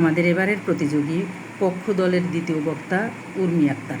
আমাদের এবারের প্রতিযোগী পক্ষ দলের দ্বিতীয় বক্তা উর্মি আক্তার।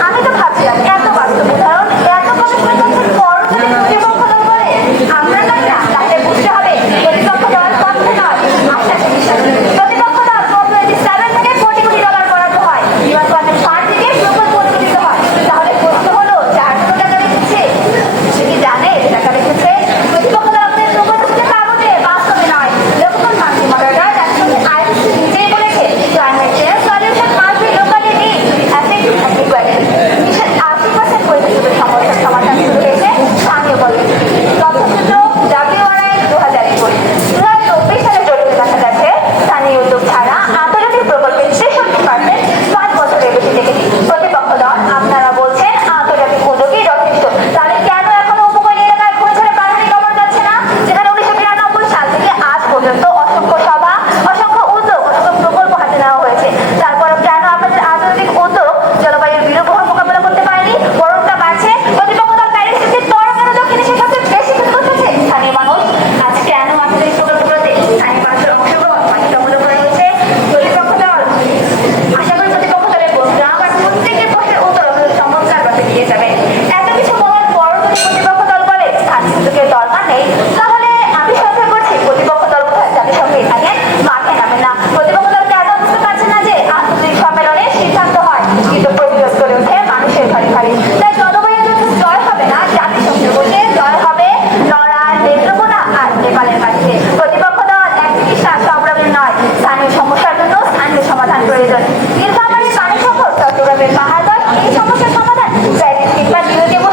আমি তো ভাবছিলাম এত পানীয় সমস্যার জন্য স্থানীয় সমাধান প্রয়োজন নীলফামারীর পানি সম্পদ চট্টগ্রামের পাহাড় এই সমস্যার সমাধান। প্রায় তিনবার দিয়ে দেবো